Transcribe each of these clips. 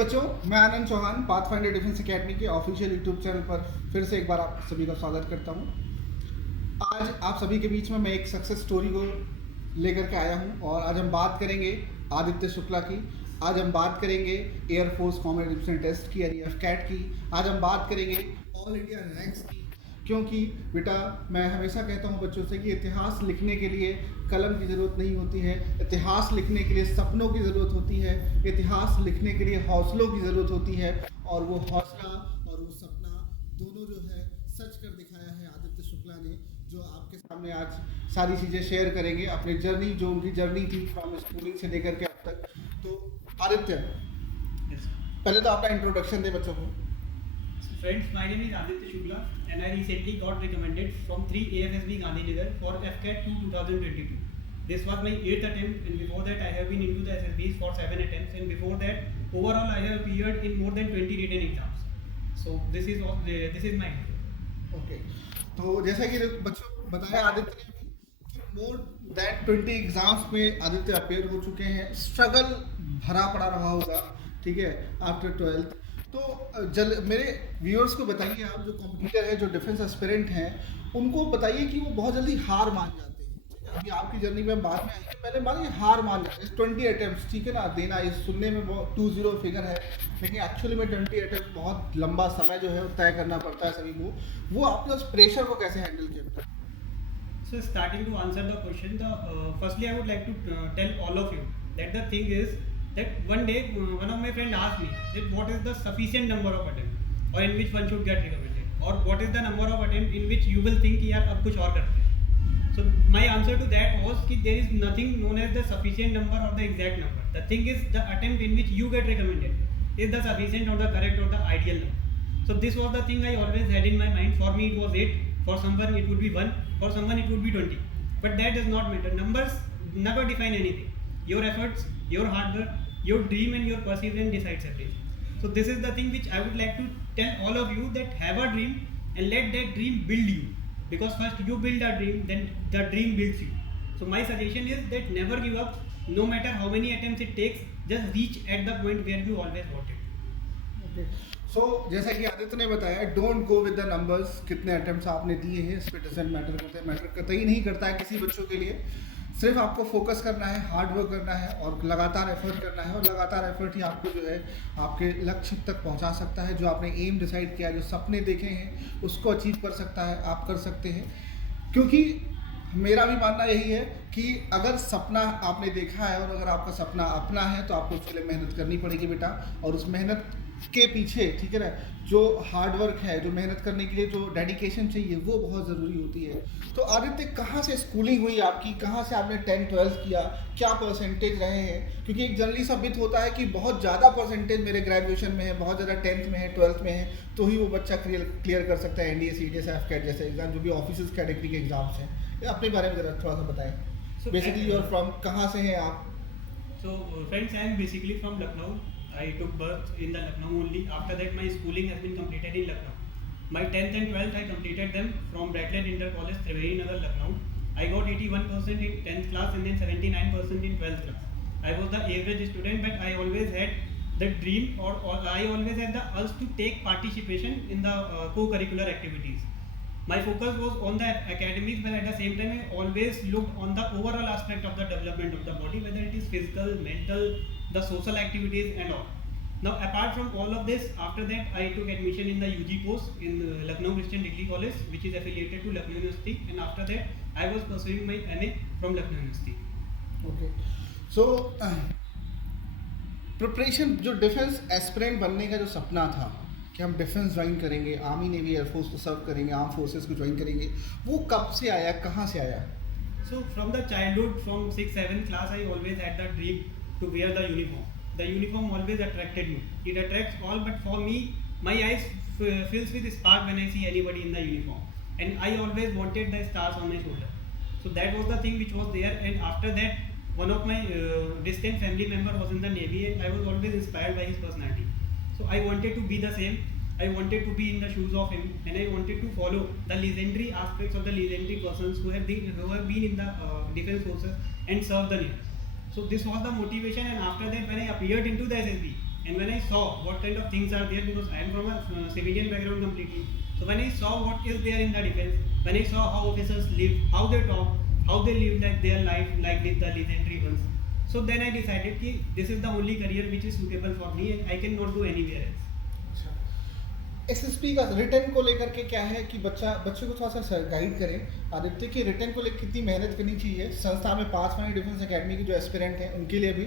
बच्चों, मैं आनंद Chauhan pathfinder defence academy के ऑफिशियल यूट्यूब चैनल पर फिर से एक बार आप सभी का स्वागत करता हूं। आज आप सभी के बीच में मैं एक सक्सेस स्टोरी को लेकर के आया हूं और आज हम बात करेंगे आदित्य शुक्ला की। आज हम बात करेंगे एयरफोर्स कॉम्बैट रिप्रेजेंटेटिव टेस्ट की यानी एफकैट की। आज हम बात करेंगे ऑल इंडिया रैंक्स की, क्योंकि बेटा मैं हमेशा कहता हूँ बच्चों से कि इतिहास लिखने के लिए कलम की ज़रूरत नहीं होती है, इतिहास लिखने के लिए सपनों की ज़रूरत होती है, इतिहास लिखने के लिए हौसलों की ज़रूरत होती है। और वो हौसला और वो सपना दोनों जो है सच कर दिखाया है आदित्य शुक्ला ने, जो आपके सामने आज सारी चीज़ें शेयर करेंगे अपनी जर्नी, जो उनकी जर्नी थी फ्रॉम स्कूलिंग से लेकर के अब तक। तो आदित्य, पहले तो आपका इंट्रोडक्शन दे बच्चों को। Friends, my name is Aditya Shukla and I recently got recommended from 3 AFSB Gandhinagar for FCAT 2 2022. This was my 8th attempt, and before that I have been into the SSBs for 7 attempts, and before that overall I have appeared in more than 20 written exams. So this is my intro. Okay, तो जैसा कि बच्चों बताया आदित्य ने भी कि more than 20 exams में Aditya appear हो चुके हैं। स्ट्रगल भरा पड़ा रहा होगा, ठीक है, आफ्टर 12th। तो मेरे व्यूअर्स को बताइए, आप जो कॉम्पिटिटर है, जो डिफेंस एस्पिरेंट हैं, उनको बताइए कि वो बहुत जल्दी हार मान जाते हैं। अभी आपकी जर्नी में बाद में आएंगे, पहले मानिए हार मान जाते हैं। 20 अटेम्प्ट, ठीक है ना, देना इस सुनने में बहुत 20 फिगर है, लेकिन एक्चुअली में 20 अटेम्प्ट बहुत लंबा समय जो है तय करना पड़ता है सभी को। वो आपने उस प्रेशर को कैसे हैंडल किया? So starting to answer the question, firstly I would like to tell all of you that the thing is that one day one of my friend asked me that what is the sufficient number of attempt or in which one should get recommended, or what is the number of attempt in which you will think यार अब कुछ और करते हैं. So my answer to that was कि there is nothing known as the sufficient number or the exact number. The thing is the attempt in which you get recommended is the sufficient or the correct or the ideal number. So this was the thing I always had in my mind. For me it was 8, for someone it would be 1, for someone it would be 20. But that does not matter. Numbers never define anything. Your efforts, your hard work, your dream and your perseverance decides everything. So this is the thing which I would like to tell all of you, that have a dream and let that dream build you. Because first you build a dream, then the dream builds you. So my suggestion is that never give up, no matter how many attempts it takes, just reach at the point where you always wanted. Okay. सो जैसा कि आदित्य ने बताया, don't go with the numbers, कितने attempts आपने दिए हैं इस पर डजेंट मैटर करता है, मैटर कतई नहीं करता है किसी बच्चों के लिए। सिर्फ आपको फोकस करना है, हार्ड वर्क करना है और लगातार एफर्ट करना है, और लगातार एफर्ट ही आपको जो है आपके लक्ष्य तक पहुंचा सकता है। जो आपने एम डिसाइड किया, जो सपने देखे हैं, उसको अचीव कर सकता है, आप कर सकते हैं। क्योंकि मेरा भी मानना यही है कि अगर सपना आपने देखा है और अगर आपका सपना अपना है तो आपको उसके लिए मेहनत करनी पड़ेगी बेटा। और उस मेहनत के पीछे, ठीक है ना, जो हार्ड वर्क है, जो मेहनत करने के लिए जो डेडिकेशन चाहिए, वो बहुत ज़रूरी होती है। तो आदित्य, कहाँ से स्कूलिंग हुई आपकी, कहाँ से आपने 10-12 किया, क्या परसेंटेज रहे हैं? क्योंकि एक जनरली सा मिथ होता है कि बहुत ज़्यादा परसेंटेज मेरे ग्रेजुएशन में है, बहुत ज़्यादा 10th में है, 12th में है, तो ही वो बच्चा क्लियर कर सकता है NDA, CDS, एफकैट जैसे एग्जाम, जो भी ऑफिसर्स कैटेगरी के एग्जाम्स हैं। अपने बारे में ज़रा थोड़ा सा बताएं। So बेसिकली यूर फ्रॉम, कहाँ से हैं आप? So friends, I am basically from Lucknow. I took birth in the Lucknow only. After that my schooling has been completed in Lucknow. My 10th and 12th I completed them from Bradley Inter College, Triveni Nagar, Lucknow. I got 81% in 10th class and then 79% in 12th class. I was the average student, but I always had the dream, or I always had the urge to take participation in the co-curricular activities. My focus was on the academics, but at the same time I always looked on the overall aspect of the development of the body, whether it is physical, mental, the social activities and all. Now apart from all of this, after that I took admission in the UG course in Lucknow Christian Degree College, which is affiliated to Lucknow University, and after that I was pursuing my MA from Lucknow University. Okay. So preparation, जो defence aspirant बनने का जो सपना था कि हम defence join करेंगे, army navy air force को सर्व करेंगे, आर्म फोर्सेस को ज्वाइन करेंगे, वो कब से आया, कहाँ से आया? So from the childhood, from 6-7 class, I always had the dream to wear the uniform. The uniform always attracted me. It attracts all, but for me, my eyes fills with spark when I see anybody in the uniform, and I always wanted the stars on my shoulder. So that was the thing which was there, and after that, one of my distant family member was in the Navy, and I was always inspired by his personality. So I wanted to be the same. I wanted to be in the shoes of him, and I wanted to follow the legendary aspects of the legendary persons who have been in the defense forces and served the nation. So this was the motivation, and after that when I appeared into the SSB, and when I saw what kind of things are there, because I am from a civilian background completely, so when I saw what is there in the defense, when I saw how officers live, how they talk, how they live like their life, like with the legendary ones, so then I decided कि this is the only career which is suitable for me and I cannot go anywhere else. SSP का return को लेकर के क्या है कि बच्चे को थोड़ा सा गाइड करें आदित्य कि रिटर्न को लेकर कितनी मेहनत करनी चाहिए संस्था में पास वाली डिफेंस एकेडमी के जो एस्पिरेंट हैं उनके लिए भी,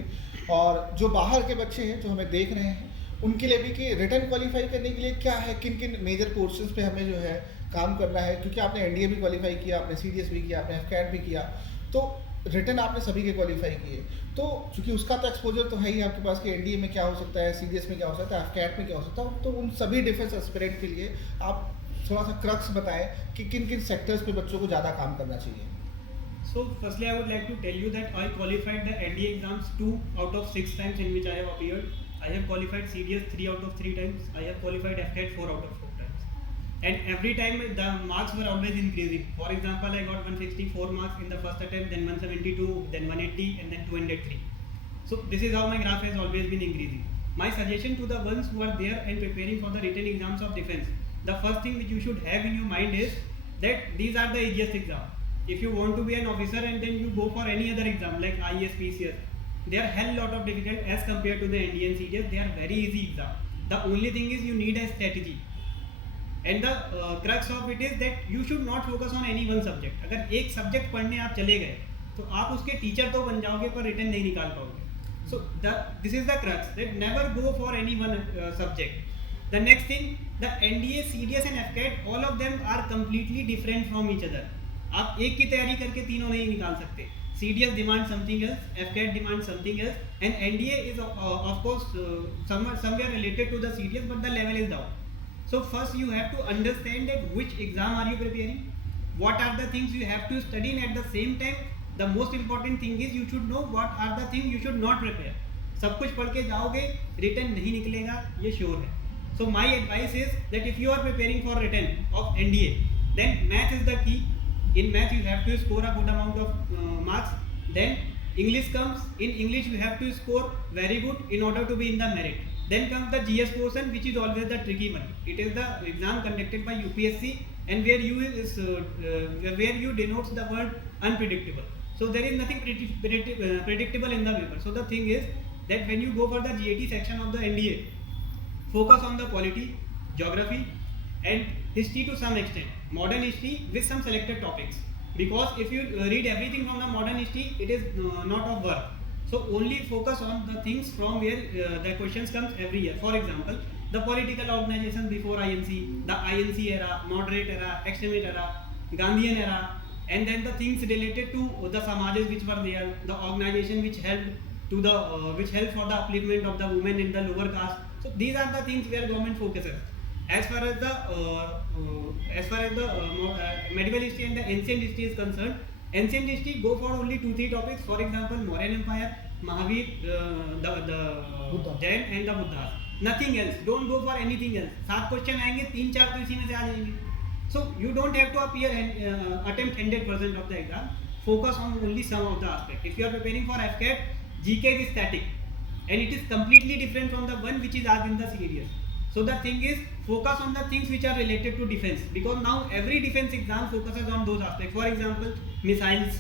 और जो बाहर के बच्चे हैं जो हमें देख रहे हैं उनके लिए भी कि रिटर्न क्वालिफाई करने के लिए क्या है, किन किन मेजर कोर्सेज पे हमें जो है काम करना है, क्योंकि आपने एनडीए भी क्वालिफाई किया, आपने सीडीएस भी किया, आपने एफकैट भी किया, तो रिटर्न आपने सभी के क्वालिफाई किए, तो चूंकि उसका तो एक्सपोजर तो है ही आपके पास कि एनडीए में क्या हो सकता है, सीडीएस में क्या हो सकता है, एफकैट में क्या हो सकता है, तो उन सभी डिफेंस एस्पिरेंट के लिए आप थोड़ा सा क्रक्स बताएं कि किन किन सेक्टर्स पे बच्चों को ज़्यादा काम करना चाहिए. So firstly, I would like to tell you that I qualified the NDA exams 2 out of 6 times in which I have appeared. I have qualified CDS 3 out of 3 times. I have qualified FCAT 4 out of 4 times. And every time the marks were always increasing. For example, I got 164 marks in the first attempt, then 172, then 180, and then 203. So this is how my graph has always been increasing. My suggestion to the ones who are there and preparing for the written exams of defense, the first thing which you should have in your mind is that these are the easiest exams. If you want to be an officer and then you go for any other exam like IAS, PCS, they are hell lot of difficult as compared to the NDA and CDS. They are very easy exam. The only thing is you need a strategy. And the crux of it is that you should not focus on any one subject. अगर एक subject पढ़ने आप चले गए तो आप उसके teacher तो बन जाओगे पर written नहीं निकाल पाओगे. So this is the crux, that never go for any one subject. The next thing, the NDA, CDS and FCAT, all of them are completely different from each other. आप एक की तैयारी करके तीनों नहीं निकाल सकते. CDS demand something else, FCAT demand something else, and NDA is of course somewhere related to the CDS, but the level is down. So first you have to understand that which exam are you preparing, what are the things you have to study, and at the same time the most important thing is you should know what are the things you should not prepare. सब कुछ पढ़ के जाओगे, written नहीं निकलेगा, ये sure है. So my advice is that if you are preparing for written of NDA, then math is the key. In math you have to score a good amount of marks. Then English comes. In English you have to score very good in order to be in the merit. Then comes the GS portion, which is always the tricky one. It is the exam conducted by UPSC and where you denotes the word unpredictable. So there is nothing predictable in the paper. So the thing is that when you go for the GAT section of the NDA, focus on the polity, geography and history to some extent, modern history with some selected topics, because if you read everything from the modern history, it is not of worth. So only focus on the things from where the questions comes every year. For example, the political organization before INC, the INC era, moderate era, extremist era, Gandhian era, and then the things related to the samajas which were there, the organization which helped to the which helped for the upliftment of the women in the lower caste. So these are the things where government focuses. As far as the medieval history and the ancient history is concerned, ancient history go for only 2-3 topics. For example, Mauryan Empire, Mahavir, the Jain and the Buddha. Nothing else. Don't go for anything else. 7 question आएंगे, 3-4 तो इसी में से आ जाएंगे. So you don't have to appear and attempt 100% of the exam. Focus on only some of the aspects. If you are preparing for FCAT, GK is static, and it is completely different from the one which is asked in the series. So the thing is, focus on the things which are related to defense, because now every defense exam focuses on those aspects. For example, missiles.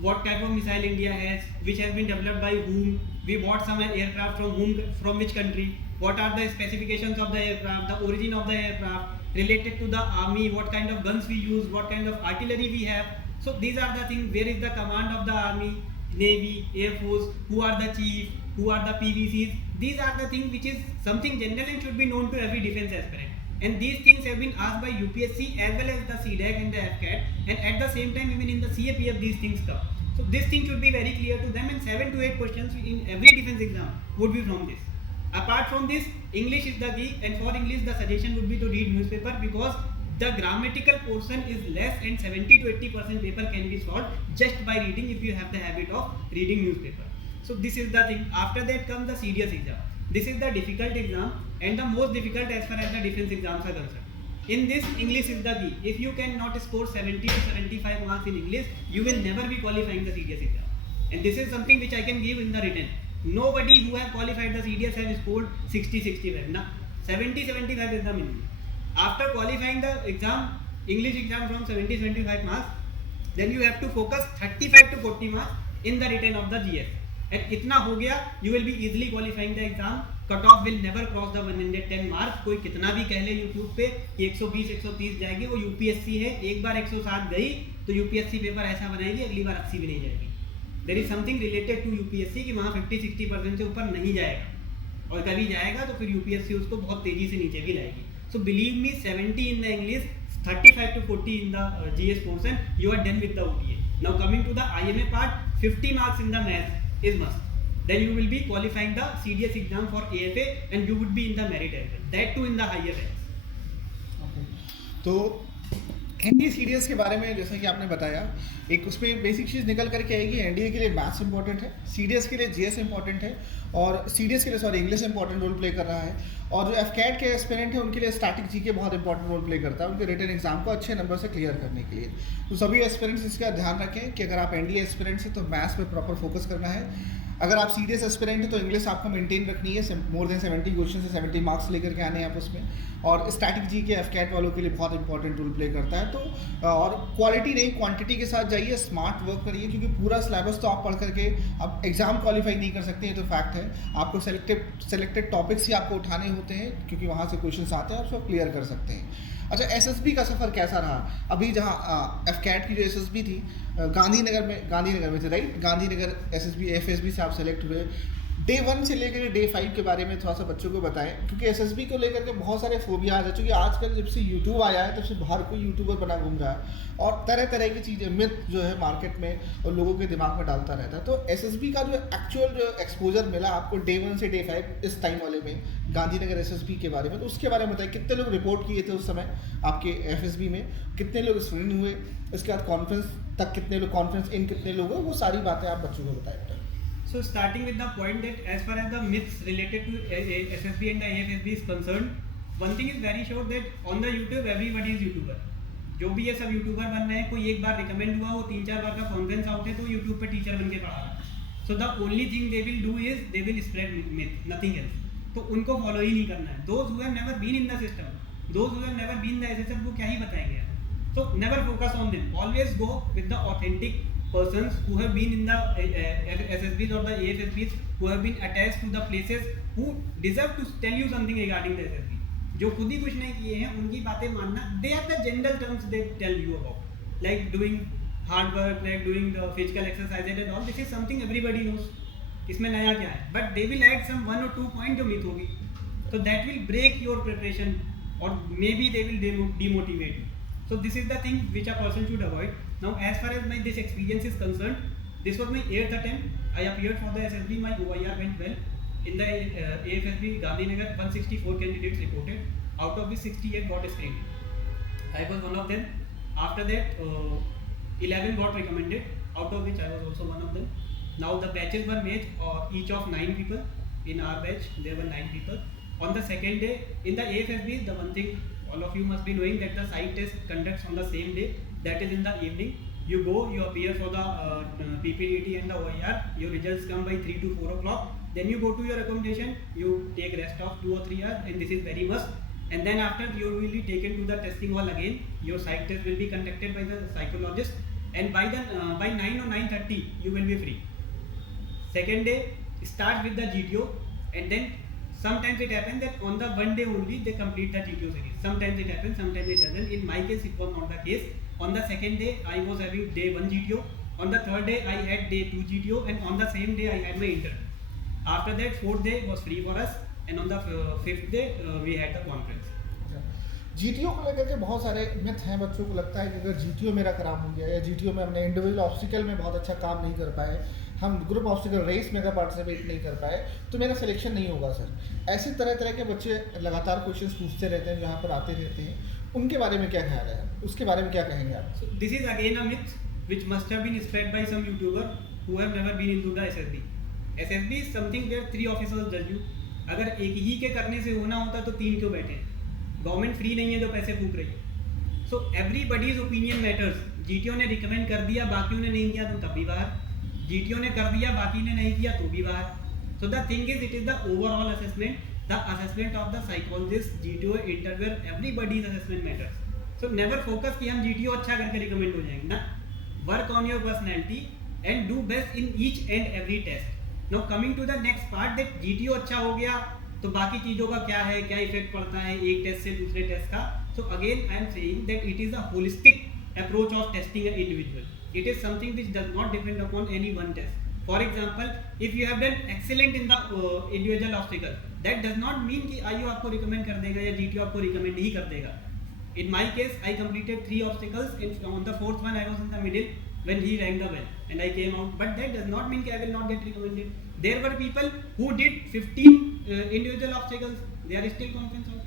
What type of missile India has, which has been developed by whom, we bought some aircraft from whom, from which country, what are the specifications of the aircraft, the origin of the aircraft, related to the army, what kind of guns we use, what kind of artillery we have. So these are the things, where is the command of the army, navy, air force, who are the chief, who are the PVCs. These are the things which is something general and should be known to every defense aspirant. And these things have been asked by UPSC as well as the CDAC and the FCAT, and at the same time even in the CAPF these things come. So this thing should be very clear to them, and 7 to 8 questions in every defense exam would be from this. Apart from this, English is the key, and for English the suggestion would be to read newspaper, because the grammatical portion is less and 70 to 80% paper can be solved just by reading if you have the habit of reading newspaper. So this is the thing. After that comes the serious exam. This is the difficult exam and the most difficult as far as the defense exams are concerned. In this, English is the key. If you cannot score 70 to 75 marks in English, you will never be qualifying the serious exam. And this is something which I can give in the written. Nobody who have qualified the CDS have scored 60-65. Now 70-75 is the minimum. After qualifying the exam, English exam from 70-75 marks, then you have to focus 35-40 marks in the written of the GS. And इतना हो गया, you will be easily qualifying the exam. Cut off will never cross the 110 marks. कोई कितना भी कह ले YouTube पे कि 120-130 जाएगी, वो UPSC है. एक बार 107 गई तो UPSC पेपर ऐसा बनाएगी, अगली बार 80 भी नहीं जाएगी. There is something related to UPSC कि वहाँ 50-60% से ऊपर नहीं जाएगा, और कभी जाएगा तो फिर UPSC उसको बहुत तेजी से नीचे भी लाएगी. So believe me, 70 in the English, 35-40 in the GS portion, you are done with the OTA. Now coming to the IMA part, 50 marks in the math is must. Then you will be qualifying the CDS exam for AFA and you would be in the merit as well. That too in the higher ranks. Okay. तो NDA CDS के बारे में जैसा कि आपने बताया, एक उसमें बेसिक चीज़ निकल करके आएगी. एनडीए के लिए मैथ्स इंपॉर्टेंट है, सीडीएस के लिए जीएस इंपॉर्टेंट है, और सीडीएस के लिए इंग्लिश इंपॉर्टेंट रोल प्ले कर रहा है. और जो एफकैट के एस्पिरेंट है उनके लिए स्टैटिक जीके बहुत इंपॉर्टेंट रोल प्ले करता है उनके रिटन एग्जाम को अच्छे नंबर से क्लियर करने के लिए. तो सभी एस्पिरेंट्स इसका ध्यान रखें कि अगर आप एनडीए एस्पिरेंट्स हैं तो मैथ्स पे प्रॉपर फोकस करना है. अगर आप सीडीएस एस्पिरेंट हैं तो इंग्लिश आपको मेंटेन रखनी है. मोर देन 70 क्वेश्चन से 70 मार्क्स लेकर के आने हैं आप उसमें. और स्टैटिक जी के एफकैट वालों के लिए बहुत इंपॉर्टेंट रोल प्ले करता है. तो और क्वालिटी नहीं क्वांटिटी के साथ जाइए, स्मार्ट वर्क करिए, क्योंकि पूरा सिलेबस तो आप पढ़ करके आप एग्जाम क्वालिफाई नहीं कर सकते. ये तो फैक्ट है. आपको सेलेक्टेड टॉपिक्स ही आपको उठाने होते हैं, क्योंकि वहाँ से क्वेश्चन आते हैं, आप उसको क्लियर कर सकते हैं. अच्छा, एसएसबी का सफ़र कैसा रहा? अभी जहाँ एफकैट की जो एसएसबी थी गांधीनगर में थी, राइट? गांधीनगर एसएसबी एफएसबी से आप सेलेक्ट हुए. डे 1 से लेकर डे 5 के बारे में थोड़ा सा बच्चों को बताएं, क्योंकि एसएसबी को लेकर के बहुत सारे फोबिया आ चुके हैं. आजकल जब से यूट्यूब आया है तब से हर कोई यूट्यूबर बना घूम रहा है, और तरह तरह की चीज़ें मिथ जो है मार्केट में और लोगों के दिमाग में डालता रहता है. तो एसएसबी का जो एक्चुअल जो एक्सपोजर मिला आपको डे 1 से डे 5 इस टाइम वाले में गांधीनगर एसएसबी के बारे में, तो उसके बारे में बताइए. कितने लोग रिपोर्ट किए थे उस समय आपके एफएसबी में, कितने लोग स्क्रीन हुए, इसके बाद कॉन्फ्रेंस तक कितने लोग, कॉन्फ्रेंस इन कितने लोग हुए, वो सारी बातें आप बच्चों को बताएं. So starting with the point that as far as the myths related to SSB and the AFSB is concerned, one thing is very sure that on the YouTube everybody is YouTuber. जो भी ये सब YouTuber बन रहे हैं, कोई एक बार recommend हुआ, वो 3-4 बार का कॉन्फ्रेंस आउट है तो यूट्यूब पे टीचर बन के पढ़ा रहा है. So the only thing they will do is they will spread myth, nothing else. तो उनको फॉलो ही नहीं करना है. Those who have never been in the system, those who have never been the SSF, वो क्या ही बताएंगे. So never focus on them. Always go with the authentic persons who have been in the SSBs or the AFSBs, who have been attached to the places, who deserve to tell you something regarding the SSB. जो खुद ही कुछ नहीं किए हैं उनकी बातें मानना. They are the general terms they tell you about, like doing hard work, like doing the physical exercises and all. This is something everybody knows. इसमें नया क्या है? But they will add some 1 or 2 point जो myth होगी. So that will break your preparation, or maybe they will demotivate you. So this is the thing which a person should avoid. Now as far as this experience is concerned, this was my 8th attempt. I appeared for the SSB. My OIR went well. In the AFSB Gandhinagar, 164 candidates reported, out of which 68 got screened. I was one of them. After that 11 got recommended, out of which I was also one of them. Now the batches were made, each of 9 people. In our batch there were 9 people. On the second day in the AFSB, the one thing all of you must be knowing that the site test conducts on the same day, that is in the evening. You go, you appear for the PPDT and the OIR, your results come by 3 to 4 o'clock, then you go to your accommodation, you take rest of 2 or 3 hours, and this is very must. And then after you will be taken to the testing hall again, your site test will be conducted by the psychologist, and by 9 or 9:30 you will be free. Second day start with the GTO, and then sometimes it happens that on the one day only they complete the GTO series. Sometimes it happens, sometimes it doesn't. In my case, it was not the case. On the second day, I was having day 1 GTO. On the third day, I had day 2 GTO, and on the same day, I had my intern. After that, 4th day was free for us, and on the 5th day, we had the conference. GTO को लेकर के बहुत सारे myth हैं. बच्चों को लगता है कि अगर जीटीओ मेरा खराब हो गया, या जीटीओ में हमने इंडिविजुअल ऑब्स्टिकल में बहुत अच्छा काम नहीं कर पाए, हम ग्रुप ऑब्स्टिकल रेस में अगर पार्टिसिपेट नहीं कर पाए, तो मेरा सिलेक्शन नहीं होगा सर. ऐसे तरह तरह के बच्चे लगातार क्वेश्चंस पूछते रहते हैं, जहाँ पर आते रहते हैं. उनके बारे में क्या ख्याल है, उसके बारे में क्या कहेंगे आप? So this is again a myth which must have been spread by some YouTuber who have never been into the SSB. SSB is something where 3 officers judge you. अगर एक ही के करने से होना होता तो 3 क्यों बैठे? गवर्नमेंट फ्री नहीं है तो पैसे फूक रही है. सो एवरीबडीज ओपिनियन मैटर्स. जीटीओ ने रिकमेंड कर दिया, बाकियों ने नहीं किया तो तब भी बाहर. जीटीओ ने कर दिया, बाकी ने नहीं किया तो भी बाहर. So the thing is, it is the overall assessment, the assessment of the psychologist, GTO, interviewer, everybody's assessment matters. So never focus कि हम GTO अच्छा करके recommend हो जाएंगे ना. Work on your personality and do best in each and every test. Now coming to the next part, that GTO अच्छा हो गया तो बाकी चीज़ों का क्या है, क्या इफेक्ट पड़ता है एक टेस्ट से दूसरे टेस्ट का. So again I am saying that it is a holistic approach of testing an individual. It is something which does not depend upon any one test. For example, if you have done excellent in the individual obstacle, that does not mean कि आयु आपको recommend कर देगा या GTO आपको recommend नहीं कर देगा. In my case, I completed 3 obstacles, and on the 4th one I was in the middle when he ranked the well, and I came out. But that does not mean that I will not get recommended. There were people who did 15 individual obstacles, they are still conference out.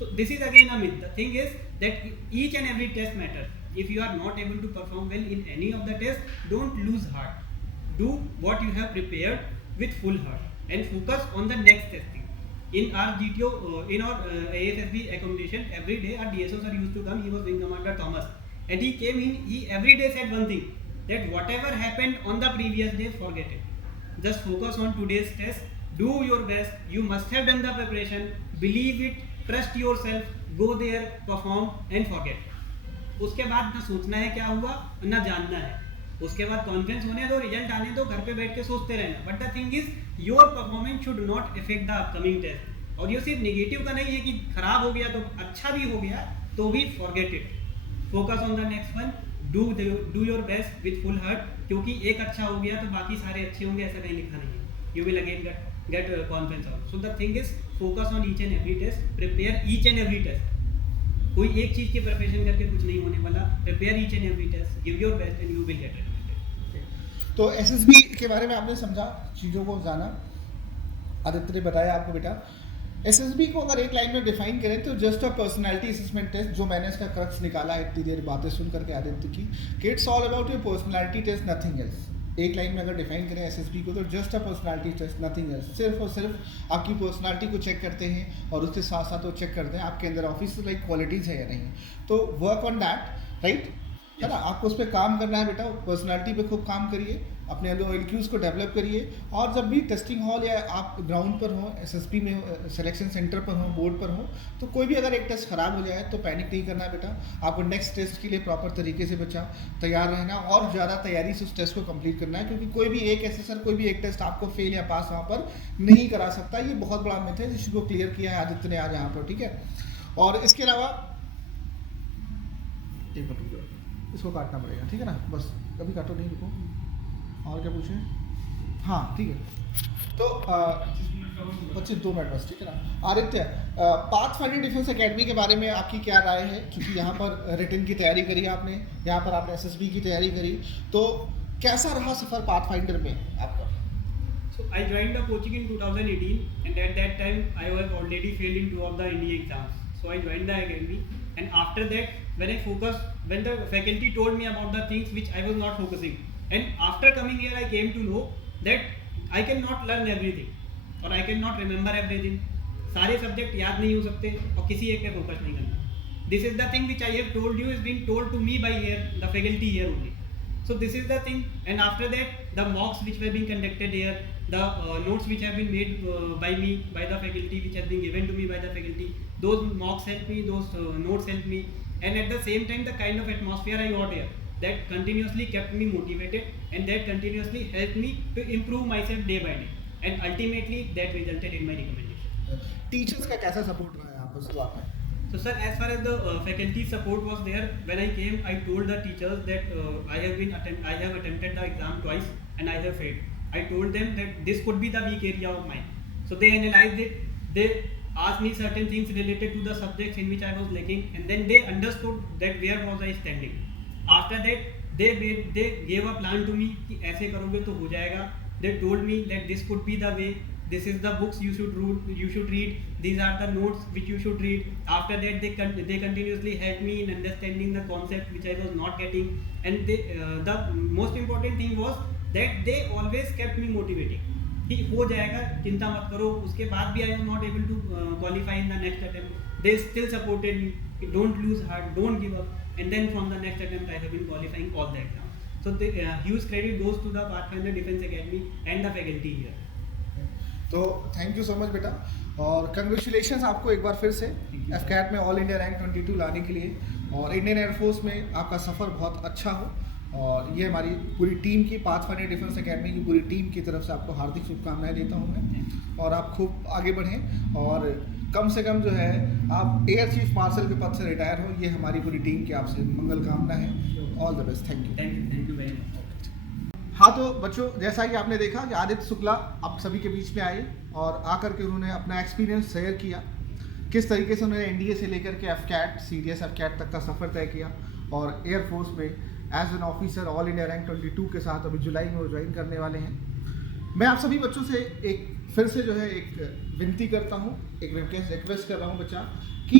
So this is again a myth. The thing is that each and every test matters. If you are not able to perform well in any of the tests, don't lose heart. Do what you have prepared with full heart and focus on the next testing. In our GTO, in our ASSB accommodation, every day our DSO sir used to come. He was Wing Commander Thomas, and he came in. He every day said one thing, that whatever happened on the previous day, forget it. Just focus on today's test. Do your best. You must have done the preparation. Believe it. Trust yourself. Go there, perform, and forget. उसके बाद ना सोचना है क्या हुआ, ना जानना है. उसके बाद कॉन्फ्रेंस होने दो, रिजल्ट आने दो, घर पे बैठ के सोचते रहना. But the thing is your performance should not effect the upcoming test. और ये सिर्फ नेगेटिव का नहीं है कि खराब हो गया तो अच्छा भी हो गया तो भी forget it. Focus on the next one. Do your best with full heart. क्योंकि एक अच्छा हो गया तो बाकी सारे अच्छे होंगे ऐसा कहीं लिखा नहीं है. You will again get conference out. So the thing is focus on each and every test. Prepare each and every test. कोई एक चीज़ की प्रिपरेशन करके कुछ नहीं होने वाला. Prepare each and every test. Give your best and you will get it. तो SSB के बारे में आपने समझा, चीज़ों को जाना. आदित्य ने बताया आपको बेटा. एसएसबी को अगर एक लाइन में डिफाइन करें तो just a personality assessment test, जो मैंने इसका क्रक्स निकाला है इतनी देर बातें सुन करके आदित्य की, कि it's all about your personality test, nothing else. एक लाइन में अगर डिफाइन करें एसएसबी को तो just a personality test, nothing else. सिर्फ और सिर्फ आपकी पर्सनालिटी को चेक करते हैं और उसके साथ साथ वो चेक करते हैं आपके अंदर ऑफिस लाइक क्वालिटीज़ है या नहीं. तो वर्क ऑन दैट, राइट है ना. आपको उस पर काम करना है बेटा. पर्सनालिटी पे खूब काम करिए, अपने अंदर एलक्यूज़ को डेवलप करिए. और जब भी टेस्टिंग हॉल या आप ग्राउंड पर हो, एसएसपी में हो, सिलेक्शन सेंटर पर हो, बोर्ड पर हो, तो कोई भी अगर एक टेस्ट ख़राब हो जाए तो पैनिक नहीं करना है बेटा. आपको नेक्स्ट टेस्ट के लिए प्रॉपर तरीके से बच्चा तैयार रहना और ज़्यादा तैयारी से उस टेस्ट को कंप्लीट करना है. क्योंकि कोई भी एक एसेसर कोई भी एक टेस्ट आपको फेल या पास वहाँ पर नहीं करा सकता. ये बहुत बड़ा मिथ है जिसको क्लियर किया है आदित्य ने आज यहाँ पर. ठीक है. और इसके अलावा इसको काटना पड़ेगा, ठीक है ना. बस कभी काटो नहीं, रुको. और क्या पूछे? हाँ ठीक है. तो 25-2 मिनट बस, ठीक है ना. Aditya, path finder defence academy के बारे में आपकी क्या राय है? क्योंकि यहाँ पर रिटन की तैयारी करी आपने, यहाँ पर आपने एसएसबी की तैयारी करी, तो कैसा रहा सफ़र पाथ फाइंडर में आपका? So I joined the coaching in 2018, and at that time I was already failed in 2 of the India exams. So I joined the academy, and after that, when the faculty told me about the things which I was not focusing, and after coming here I came to know that I cannot learn everything or I cannot remember everything. सारे subject याद नहीं हो सकते और किसी एक पे focus नहीं करना. This is the thing which I have told you is being told to me by here, the faculty here only. So this is the thing, and after that the mocks which were being conducted here, the notes which have been made by me, by the faculty, which has been given to me by the faculty, those mocks help me, those notes help me, and at the same time the kind of atmosphere I got here, that continuously kept me motivated, and that continuously helped me to improve myself day by day, and ultimately that resulted in my recommendation. Teachers का कैसा support रहा है यहाँ पर शुरुआत में? So sir, as far as the faculty support was there, when I came, I told the teachers that I have attempted the exam twice and I have failed. I told them that this could be the weak area of mine. So they analyzed it. They asked me certain things related to the subjects in which I was lacking, and then they understood that where was I standing. After that, they gave a plan to me कि ऐसे करोगे तो हो जाएगा. They told me that this could be the way. This is the books you should read. These are the notes which you should read. After that, they continuously helped me in understanding the concept which I was not getting. And the most important thing was that they always kept me motivating. कि हो जाएगा, चिंता मत करो. उसके बाद भी I was not able to qualify in the next attempt. They still supported me. Don't lose heart. Don't give up. And then from the next attempt, I have been qualifying all the exams. So the huge credit goes to the Pathfinder Defense Academy and the faculty here. तो thank you so much बेटा, और congratulations आपको एक बार फिर से AFCAT में all India rank 22 लाने के लिए, और इंडियन एयरफोर्स में आपका सफ़र बहुत अच्छा हो। और ये हमारी पूरी टीम की, पाथफाइंडर डिफेंस एकेडमी की पूरी टीम की तरफ से आपको हार्दिक शुभकामनाएं देता हूँ मैं, और आप खूब आगे बढ़ें और कम से कम जो है आप एयर चीफ मार्शल के पद से रिटायर हो, ये हमारी पूरी टीम की आपसे मंगल कामना है। All the best, thank you. Thank you very much. हाँ तो बच्चों, जैसा कि आपने देखा कि आदित्य शुक्ला आप सभी के बीच में आए और आकर के उन्होंने अपना एक्सपीरियंस शेयर किया, किस तरीके से उन्होंने एनडीए से लेकर के एफकैट, सीडीएस एफकैट तक का सफ़र तय किया, और एयरफोर्स में as an officer all India rank 22 के साथ अभी जुलाई में वो ज्वाइन करने वाले हैं। मैं आप सभी बच्चों से एक फिर से जो है एक विनती करता हूँ, एक रिक्वेस्ट कर रहा हूँ बच्चा, कि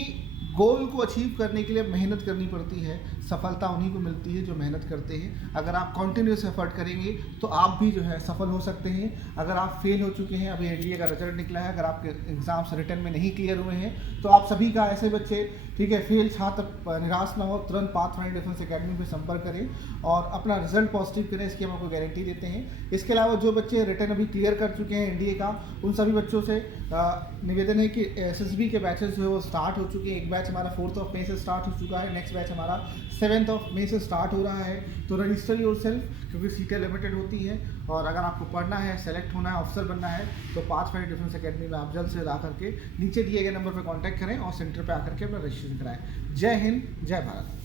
गोल को अचीव करने के लिए मेहनत करनी पड़ती है, सफलता उन्हीं को मिलती है जो मेहनत करते हैं। अगर आप कॉन्टिन्यूस एफर्ट करेंगे तो आप भी जो है सफल हो सकते हैं। अगर आप फेल हो चुके हैं, अभी एनडीए का रिजल्ट निकला है, अगर आपके एग्ज़ाम्स रिटर्न में नहीं क्लियर हुए हैं, तो आप सभी का ऐसे बच्चे, ठीक है, फेल छात्र निराश ना हो, तुरंत पाथफाइंडर डिफेंस एकेडमी पे संपर्क करें और अपना रिजल्ट पॉजिटिव करें, इसकी हम आपको गारंटी देते हैं। इसके अलावा जो बच्चे रिटर्न अभी क्लियर कर चुके हैं एनडीए का, उन सभी बच्चों से निवेदन है कि एसएसबी के बैचेस जो है वो स्टार्ट हो चुके हैं। एक बैच हमारा 4 मई से स्टार्ट हो चुका है, नेक्स्ट बैच हमारा 7 मई से स्टार्ट हो रहा है। तो रजिस्टर योरसेल्फ, क्योंकि सीटें लिमिटेड होती हैं, और अगर आपको पढ़ना है, सेलेक्ट होना है, अफसर बनना है, तो पाथफाइंडर डिफेंस एकेडमी में आप जल्द से जल्द आकर के नीचे दिए गए नंबर पर कांटेक्ट करें और सेंटर पर आकर के अपना रजिस्ट्रेशन कराएं। जय हिंद, जय भारत।